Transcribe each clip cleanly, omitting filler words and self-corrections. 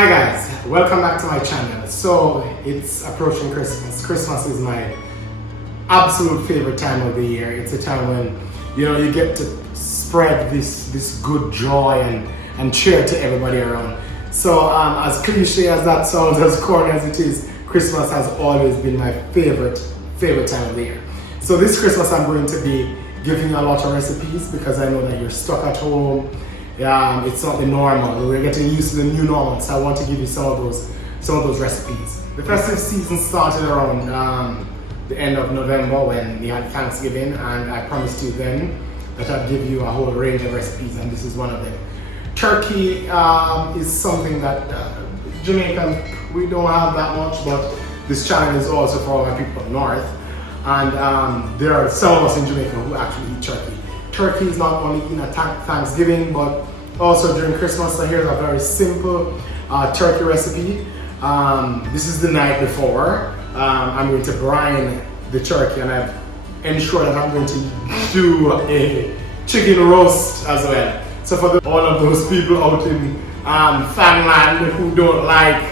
Hi guys, welcome back to my channel. So it's approaching Christmas. Christmas is my absolute favorite time of the year. It's a time when you get to spread this good joy and cheer to everybody around. So as cliche as that sounds, as corny as it is, Christmas has always been my favorite time of the year. So this Christmas I'm going to be giving you a lot of recipes because I know that you're stuck at home. It's not the normal. We're getting used to the new normal, so I want to give you some of those recipes. The festive season started around the end of November when we had Thanksgiving, and I promised you then that I'd give you a whole range of recipes, and this is one of them. Turkey is something that Jamaican, we don't have that much, but this channel is also for all my people up north, and there are some of us in Jamaica who actually eat turkey. Turkey is not only in a Thanksgiving, but also during Christmas. So here's a very simple turkey recipe. This is the night before. I'm going to brine the turkey, and I've ensured that I'm going to do a chicken roast as well. So for all of those people out in Fanland who don't like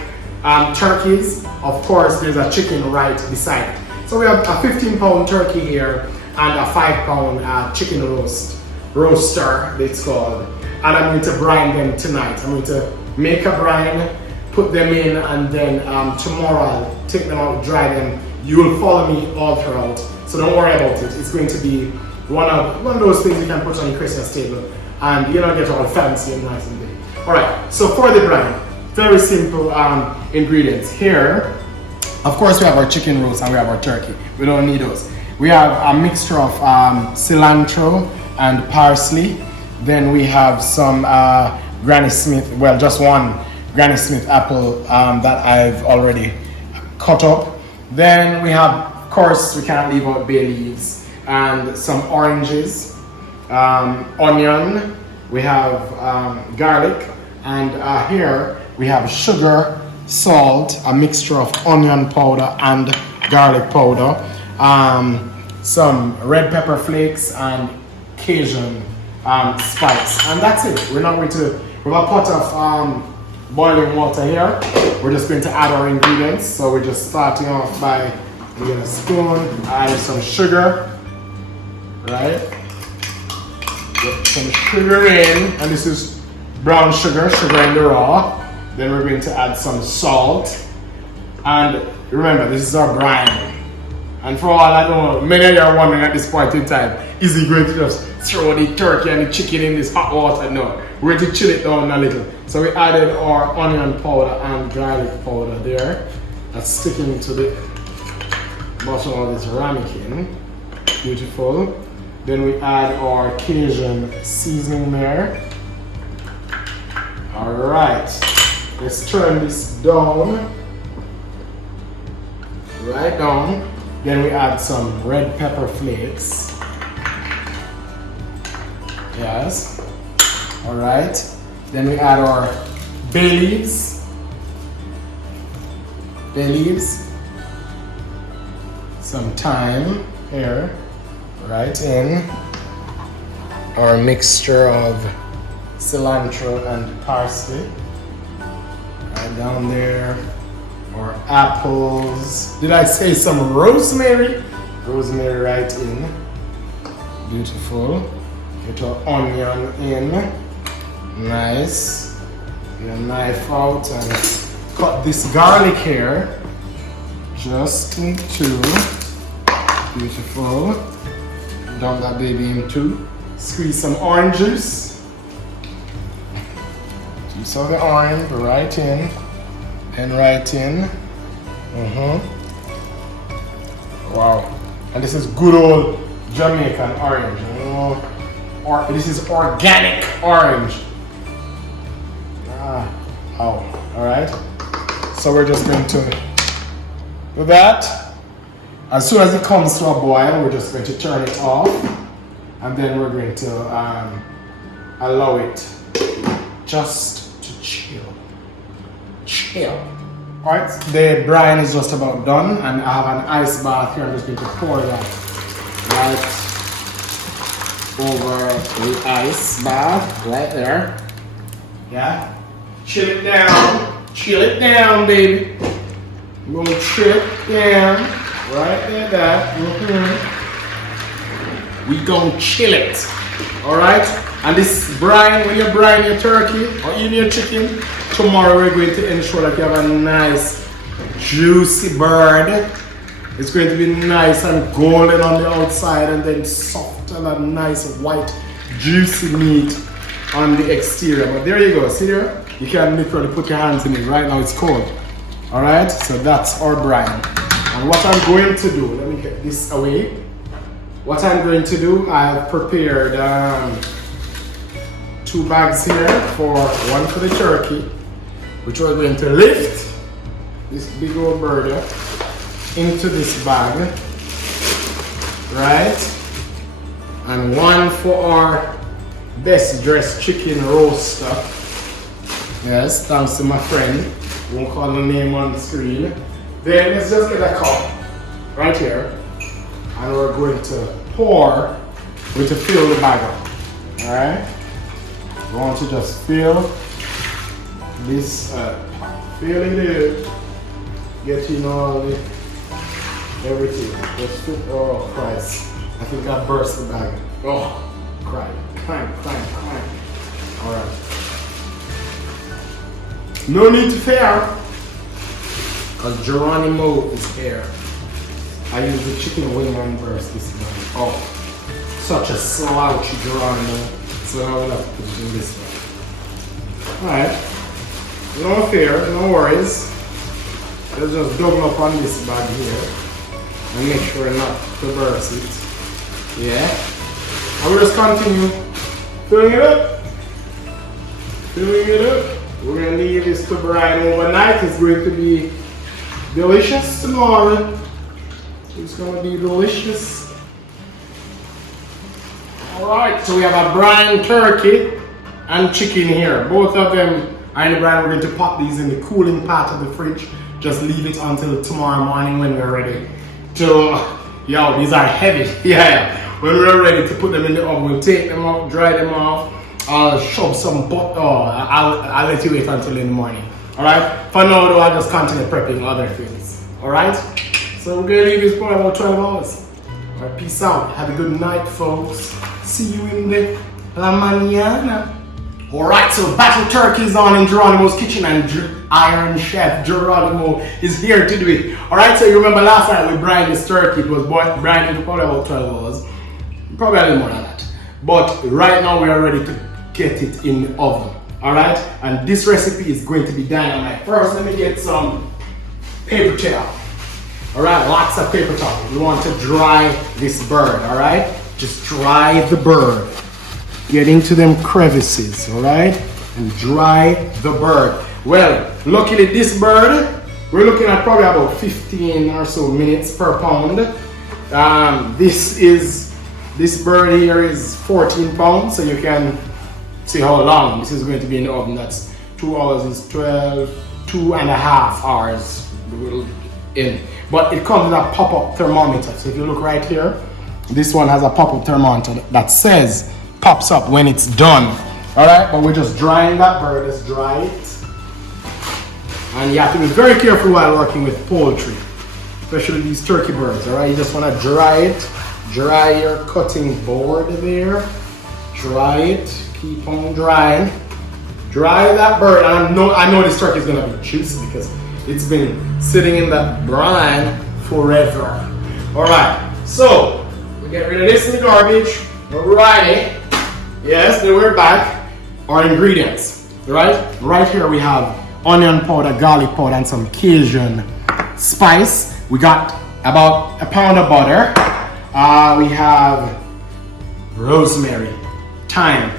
turkeys, of course there's a chicken right beside it. So we have a 15-pound turkey here and a 5-pound chicken roaster, it's called. And I'm going to brine them tonight. I'm going to make a brine, put them in, and then tomorrow I'll take them out, dry them. You will follow me all throughout, so don't worry about it. It's going to be one of those things you can put on your Christmas table and get all fancy and nice and big. Alright, so for the brine, very simple ingredients. Here, of course we have our chicken roast and we have our turkey. We don't need those. We have a mixture of cilantro and parsley. Then we have some Granny Smith, well, just one Granny Smith apple that I've already cut up. Then we have, of course, we can't leave out bay leaves, and some oranges, onion, we have garlic, and here we have sugar, salt, a mixture of onion powder and garlic powder, some red pepper flakes, and Cajun spice, and that's it. We're not going to, we have a pot of boiling water here. We're just going to add our ingredients. So we're just starting off by getting a spoon, add some sugar, right? Get some sugar in, and this is brown sugar in the raw. Then we're going to add some salt, and remember, this is our brine. And for all I know, many of you are wondering at this point in time, is he going to just throw the turkey and the chicken in this hot water? No, we're going to chill it down a little. So we added our onion powder and garlic powder there. That's sticking to the bottom of this ramekin. Beautiful. Then we add our Cajun seasoning there. Alright, let's turn this down. Right down. Then we add some red pepper flakes. Yes. Alright. Then we add our bay leaves. Some thyme here. Right in. Our mixture of cilantro and parsley. Right down there. Or apples. Did I say some rosemary? Rosemary right in. Beautiful. Get our onion in. Nice. Get a knife out and cut this garlic here just in two. Beautiful. Dump that baby in two. Squeeze some orange juice. Juice of the orange right in. And right in. Wow. And this is good old Jamaican orange. Or this is organic orange. Alright. So we're just going to do that. As soon as it comes to a boil, we're just going to turn it off. And then we're going to allow it just to chill. Alright, the brine is just about done, and I have an ice bath here. I'm just going to pour that right over the ice bath right there. Yeah, chill it down. chill it down, baby. We're gonna chill it down. Right there, that. We gonna chill it. Alright? And this brine, when you brine your turkey or even your chicken, tomorrow we're going to ensure that you have a nice, juicy bird. It's going to be nice and golden on the outside and then soft and a nice white, juicy meat on the exterior. But there you go, see there? You can literally put your hands in it. Right now it's cold. Alright, so that's our brine. And what I'm going to do, let me get this away. What I'm going to do, I've prepared 2 bags here, one for the turkey, which we're going to lift this big old bird into this bag, right? And one for our best dressed chicken roaster. Yes, thanks to my friend. Won't call the name on the screen. Then let's just get a cup right here, and we're going to pour. We're going to fill the bag up. All right. We want to just fill this up. Fill it up. Getting all the everything. Just fit. Oh Christ! I think I burst the bag. Oh, climb. All right. No need to fear, because Jeronimos is here. I use the chicken wing and burst this morning. Oh, such a slouchy Jeronimo. So I will have to put it in this one. Alright. No fear, no worries. Let's just double up on this bag here and make sure not to burst it. Yeah. I will just continue filling it up. We're going to leave this to brine overnight. It's going to be delicious tomorrow. It's going to be delicious. Alright, so we have a brine turkey and chicken here. Both of them are in the brine. We're going to pop these in the cooling part of the fridge. Just leave it until tomorrow morning when we're ready to, yo, these are heavy. Yeah. When we're ready to put them in the oven, we'll take them out, dry them off. I'll shove some butter. I'll let you wait until in the morning. Alright? For now though, I'll just continue prepping other things. Alright? So we're gonna leave this for about 12 hours. Alright, peace out. Have a good night, folks. See you in the la mañana. Alright, so battle turkey is on in Jeronimo's kitchen, and Iron Chef Jeronimo is here to do it. Alright, so you remember last night we brined this turkey. It was brined for probably about 12 hours. Probably a little more than that. But right now we are ready to get it in the oven. Alright, and this recipe is going to be dynamite. First, let me get some paper towel. Alright, lots of paper towel. We want to dry this bird, alright? Just dry the bird. Get into them crevices, alright? And dry the bird. Well, looking at this bird, we're looking at probably about 15 or so minutes per pound. This bird here is 14 pounds, so you can see how long this is going to be in the oven. That's 2 hours is 2.5 hours in. But it comes with a pop-up thermometer. So if you look right here, this one has a pop-up thermometer that says, pops up when it's done. Alright, but we're just drying that bird. Let's dry it. And you have to be very careful while working with poultry, especially these turkey birds. Alright, you just want to dry it. Dry your cutting board there. Dry it. Keep on drying. Dry that bird. And I know this turkey is going to be juicy because it's been sitting in that brine forever. Alright, so we get rid of this in the garbage. Alrighty. Yes, then we're back. Our ingredients. Right here we have onion powder, garlic powder, and some Cajun spice. We got about a pound of butter. We have rosemary, thyme.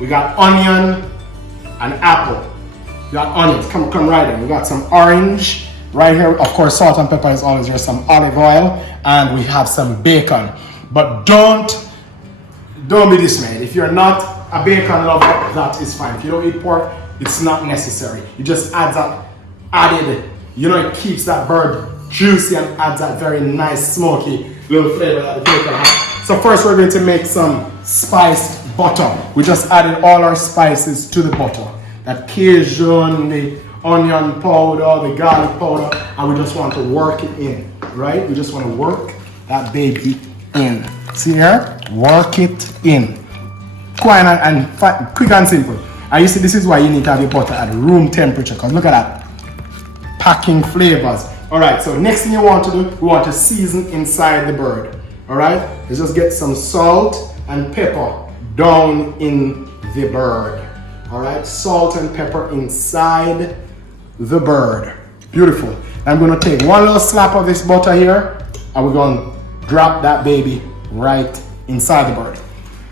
We got onion and apple. We got onions. Come right in. We got some orange right here. Of course, salt and pepper is always there. Some olive oil, and we have some bacon. But don't be dismayed. If you're not a bacon lover, that is fine. If you don't eat pork, it's not necessary. You just add that added. It keeps that bird juicy and adds that very nice smoky little flavor that the bacon has. So first we're going to make some spiced butter. We just added all our spices to the butter. That Cajun, the onion powder, the garlic powder, and we just want to work it in, right? We just want to work that baby in. See here? Work it in. Quick and simple. And you see, this is why you need to have your butter at room temperature, because look at that. Packing flavors. Alright, so next thing you want to do, we want to season inside the bird. Alright? Let's just get some salt and pepper down in the bird. Alright, salt and pepper inside the bird. Beautiful. I'm going to take one little slap of this butter here, and we're going to drop that baby right inside the bird.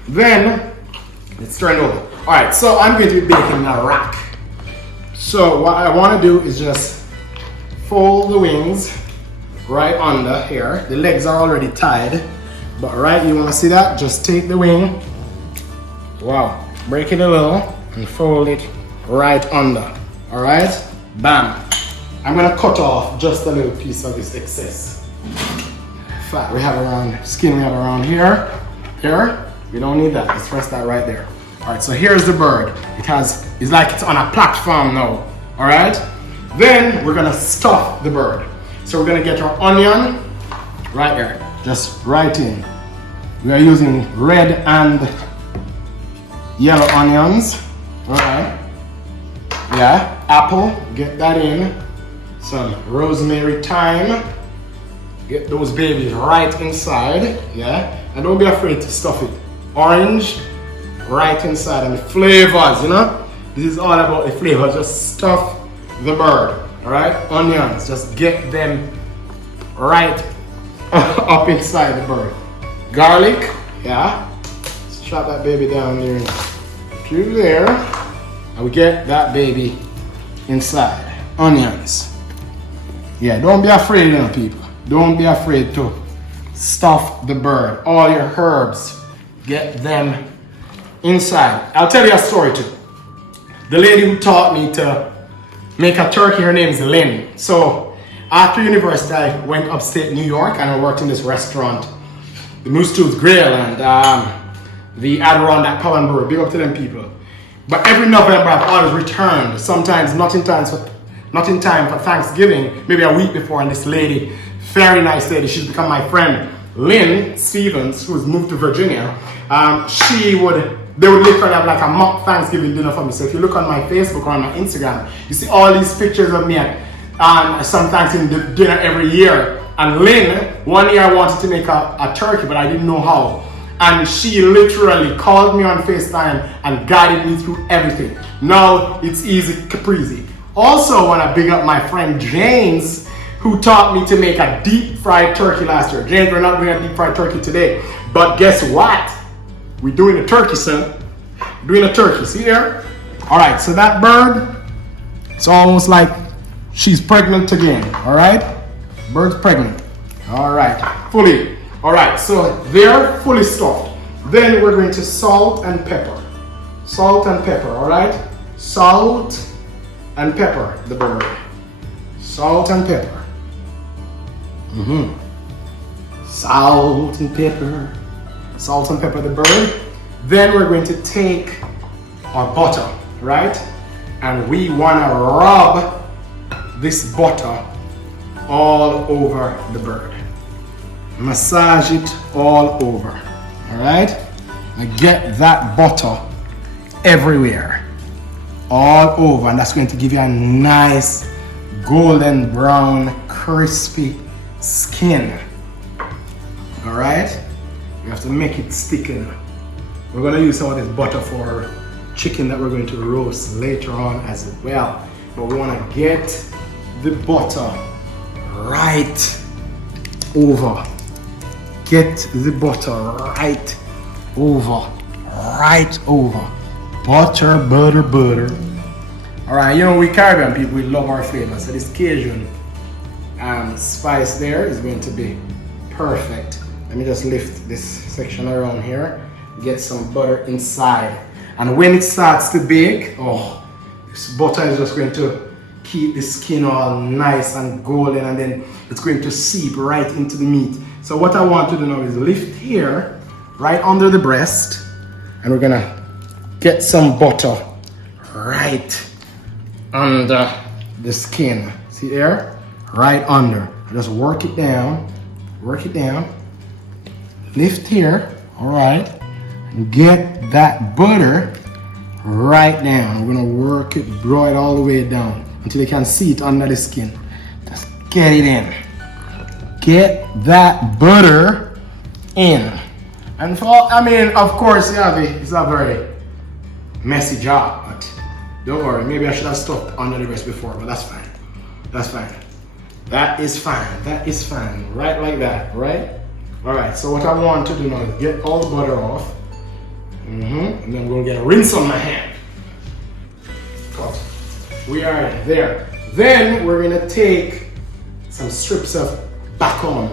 Then, let's turn it over. Alright, so I'm going to be baking a rack. So what I want to do is just fold the wings right under here. The legs are already tied, but right, you want to see that? Just take the wing, wow, break it a little and fold it right under. Alright, bam. I'm going to cut off just a little piece of this excess fat we have around, skin we have around here. We don't need that. Let's rest that right there. Alright, so here's the bird. It's like it's on a platform now. Alright? Then we're gonna stuff the bird. So we're gonna get our onion right here. Just right in. We are using red and yellow onions. Alright. Yeah. Apple, get that in. Some rosemary, thyme. Get those babies right inside. Yeah. And don't be afraid to stuff it. Orange, right inside, and the flavors, you know? This is all about the flavors. Just stuff the bird, all right? Onions, just get them right up inside the bird. Garlic, yeah? Let's chop that baby down there through there, and we get that baby inside. Onions. Yeah, don't be afraid, you know, people. Don't be afraid to stuff the bird. All your herbs, get them inside. I'll tell you a story too. The lady who taught me to make a turkey, her name is Lynn. So after university, I went upstate New York and I worked in this restaurant, the Moose Tooth Grill and the Adirondack Pub and Brewery. Big up to them people. But every November I've always returned, sometimes not in time for Thanksgiving, maybe a week before, and this lady, very nice lady, she's become my friend, Lynn Stevens, who's moved to Virginia. They would literally have like a mock Thanksgiving dinner for me. So if you look on my Facebook or on my Instagram, you see all these pictures of me at some Thanksgiving dinner every year. And Lynn, one year I wanted to make a turkey, but I didn't know how. And she literally called me on FaceTime and guided me through everything. Now it's easy caprese. Also, I want to big up my friend James, who taught me to make a deep fried turkey last year. James, we're not doing a deep fried turkey today, but guess what? We're doing a turkey, son. We're doing a turkey. See there? All right, so that bird, it's almost like she's pregnant again. All right? Bird's pregnant. All right, fully. All right, so they're fully stuffed. Then we're going to salt and pepper. Salt and pepper, all right? Salt and pepper the bird. Salt and pepper. Salt and pepper. Salt and pepper the bird. Then we're going to take our butter, right? And we want to rub this butter all over the bird. Massage it all over, all right? And get that butter everywhere, all over, and that's going to give you a nice golden brown, crispy skin, all right? You have to make it stick in. We're going to use some of this butter for chicken that we're going to roast later on as well. But we want to get the butter right over. Get the butter right over. Right over. Butter, butter, butter. Alright, you know, we Caribbean people, we love our flavor. So this Cajun spice there is going to be perfect. Let me just lift this section around here. Get some butter inside. And when it starts to bake, oh, this butter is just going to keep the skin all nice and golden, and then it's going to seep right into the meat. So what I want to do now is lift here, right under the breast, and we're gonna get some butter right under the skin. See there? Right under. Just work it down. Work it down. Lift here. Alright. And get that butter right down. We're gonna work it, draw it all the way down until you can see it under the skin. Just get it in. Get that butter in. And of course, it's a very messy job, but don't worry. Maybe I should have stuffed under the rest before, but that's fine. That's fine. That is fine. That is fine. Right like that, right? All right, so what I want to do now is get all the butter off. And then I'm gonna get a rinse on my hand. Cut. We are there. Then we're gonna take some strips of bacon.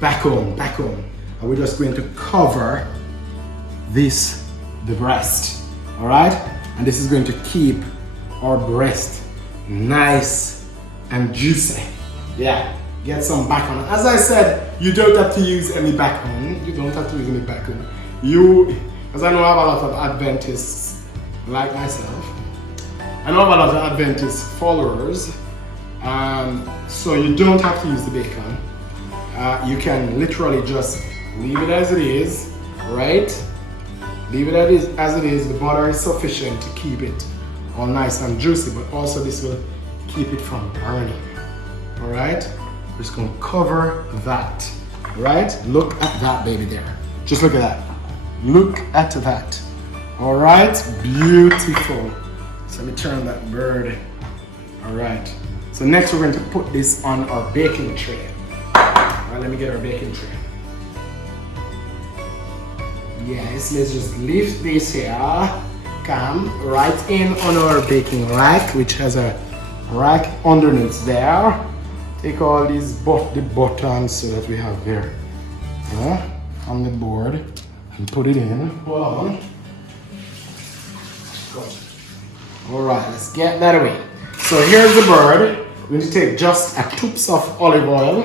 And we're just going to cover the breast. All right? And this is going to keep our breast nice and juicy. Yeah, get some bacon. As I said, you don't have to use any bacon. You don't have to use any bacon. As I know I have a lot of Adventists like myself. I know I have a lot of Adventist followers. So you don't have to use the bacon. You can literally just leave it as it is, right? Leave it as it is. The butter is sufficient to keep it all nice and juicy, but also this will keep it from burning. All right? We're just gonna cover that, right? Look at that baby there. Just look at that. Look at that. All right? Beautiful. So let me turn that bird. All right. So next we're going to put this on our baking tray. All right, let me get our baking tray. Yes, let's just lift this here. Come right in on our baking rack, which has a rack underneath there. Take all these the buttons so that we have there on the board and put it in. Hold on. All right, let's get that away. So here's the bird. We're going to take just a tips of olive oil.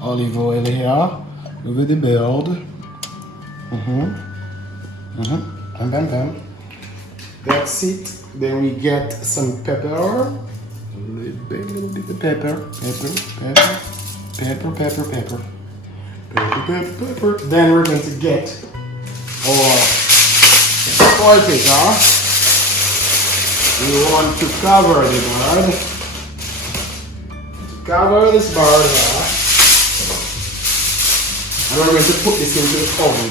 Olive oil here over the bird. Bam. That's it. Then we get some pepper. A little bit of pepper. Then we're going to get our oil paper. We want to cover the bird. To cover this bird here. And we're going to put this into the oven.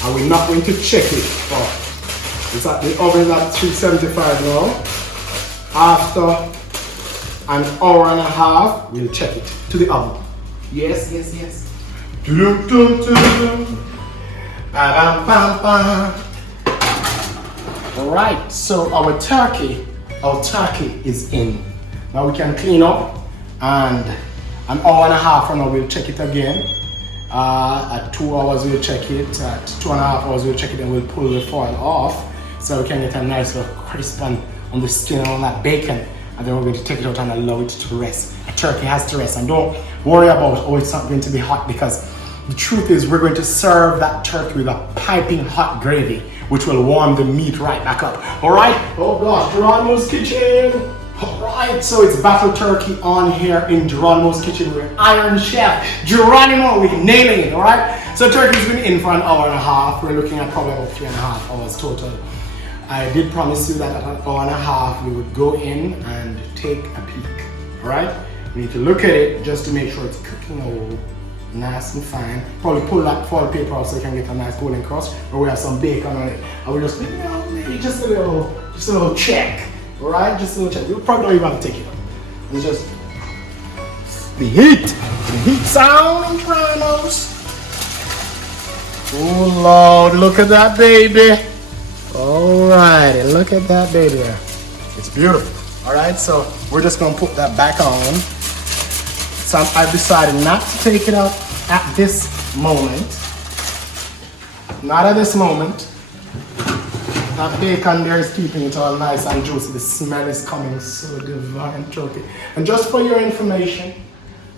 And we're not going to check it. The oven is at 375 now. After an hour and a half, we'll check it to the oven. Yes. Alright, so our turkey is in. Now we can clean up, and an hour and a half from now we'll check it again. At 2 hours we'll check it, at 2.5 hours we'll check it, and we'll pull the foil off so we can get a nice little crisp on the skin and on that bacon. And then we're going to take it out and allow it to rest. A turkey has to rest, and don't worry about, it's not going to be hot, because the truth is we're going to serve that turkey with a piping hot gravy, which will warm the meat right back up. All right? Oh gosh, Jeronimos kitchen. All right, so it's battle turkey on here in Jeronimos kitchen. We're Iron Chef Jeronimo. We're nailing it. All right. So turkey's been in for an hour and a half. We're looking at probably about 3.5 hours total. I did promise you that at an hour and a half we would go in and take a peek. All right. We need to look at it just to make sure it's cooking all nice and fine. Probably pull that foil paper out so you can get a nice golden crust, or we have some bacon on it. And we just, maybe just a little check. All right, just a little check. We'll probably don't even have to take it out. It's just the heat sound in Jeronimos. Oh Lord, look at that baby. All right, look at that baby. It's beautiful. All right, so we're just gonna put that back on. So I've decided not to take it out at this moment. Not at this moment. That bacon there is keeping it all nice and juicy. The smell is coming so divine, turkey. And just for your information,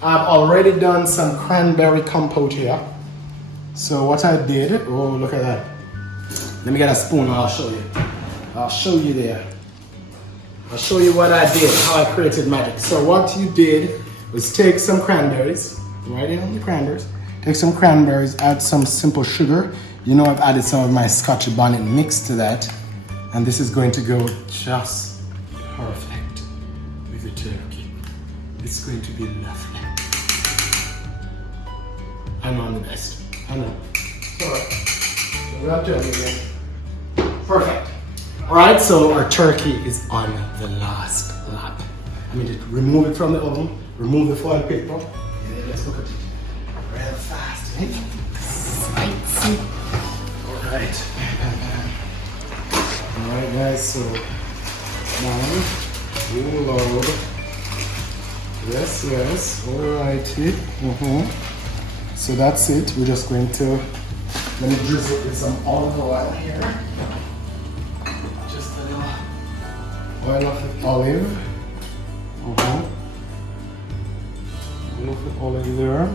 I've already done some cranberry compote here. So what I did, oh look at that. Let me get a spoon and I'll show you. I'll show you there. I'll show you what I did, how I created magic. So what you did was take some cranberries, right in on the cranberries. Take some cranberries, add some simple sugar. You know I've added some of my Scotch bonnet mix to that. And this is going to go just perfect with the turkey. It's going to be lovely. I know I'm the best. I know. Alright. So we have turkey again. Perfect. Alright, so our turkey is on the last lap. I mean, just remove it from the oven, remove the foil paper, and then let's look at it real fast, right? Spicy. Alright. Alright guys, so now, oh Lord. Yes, yes, alrighty. So that's it. We're just going to, let me drizzle with some olive oil here. Just a little oil of the olive. Oil of the olive there.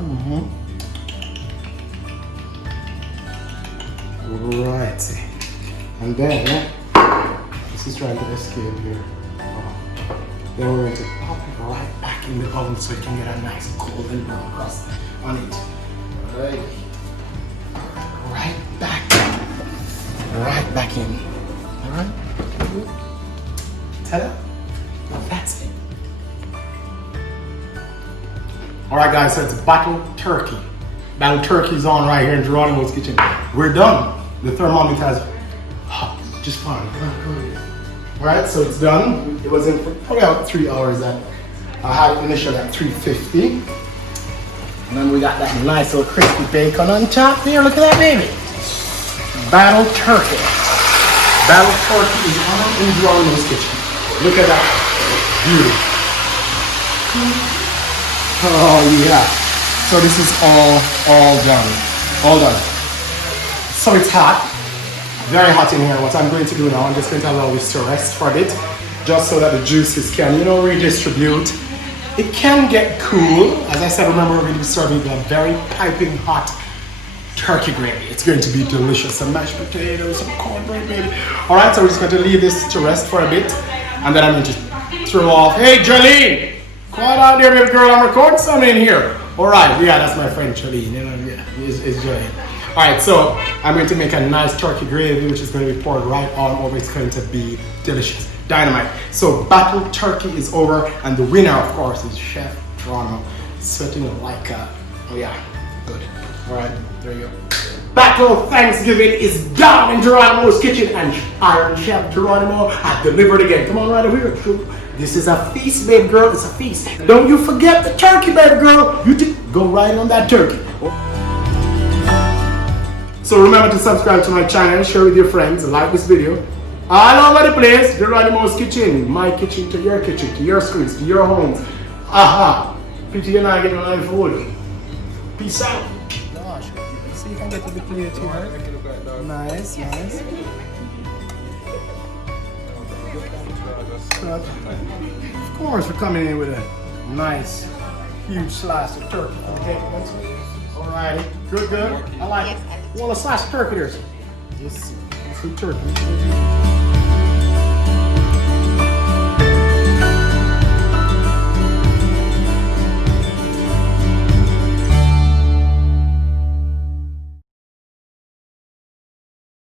Alrighty. And then, this is trying to escape here. Then we're going to pop it right back in the oven so you can get a nice golden brown crust on it. Alright. Right back in. Alright. Ta-da. That's it. Alright guys, so it's battle turkey. Battle turkey is on right here in Jeronimos kitchen. We're done. The thermometer has just fine. Alright, so it's done. It was in for probably about 3 hours. I had it initially at 350. And then we got that nice little crispy bacon on top there. Look at that baby. Battle turkey. Battle turkey is on in Jeronimos kitchen. Look at that. Beauty. Oh yeah. So this is all done. All done. So it's hot. Very hot in here. What I'm going to do now, I'm just going to allow this to rest for a bit, just so that the juices can, redistribute. It can get cool. As I said, remember we're going to be serving a very piping hot turkey gravy. It's going to be delicious. Some mashed potatoes, some cornbread maybe. All right, so we're just going to leave this to rest for a bit, and then I'm going to throw off. Hey, Jolene, come on out there, baby girl. I'm recording something in here. All right, yeah, that's my friend Jolene. It's Jolene. All right, so I'm going to make a nice turkey gravy, which is going to be poured right on over. It's going to be delicious. Dynamite. So battle turkey is over, and the winner, of course, is Chef Jeronimo. Sweating like a, oh yeah, good. All right, there you go. Battle Thanksgiving is down in Jeronimo's kitchen, and Iron Chef Jeronimo has delivered again. Come on right over here. This is a feast, baby girl. It's a feast. Don't you forget the turkey, baby girl. You just go right on that turkey. So remember to subscribe to my channel, share with your friends, like this video. All over the place, Jeronimo's kitchen, my kitchen to your screens, to your homes. Aha! Pretty and I get on the food. Peace out. Gosh, see if you can get to the plate here. Nice, nice. Of course, we're coming in with a nice, huge slice of turkey. Okay, alrighty, good. I like it. You want a slice of turkey there? Yes, some turkey.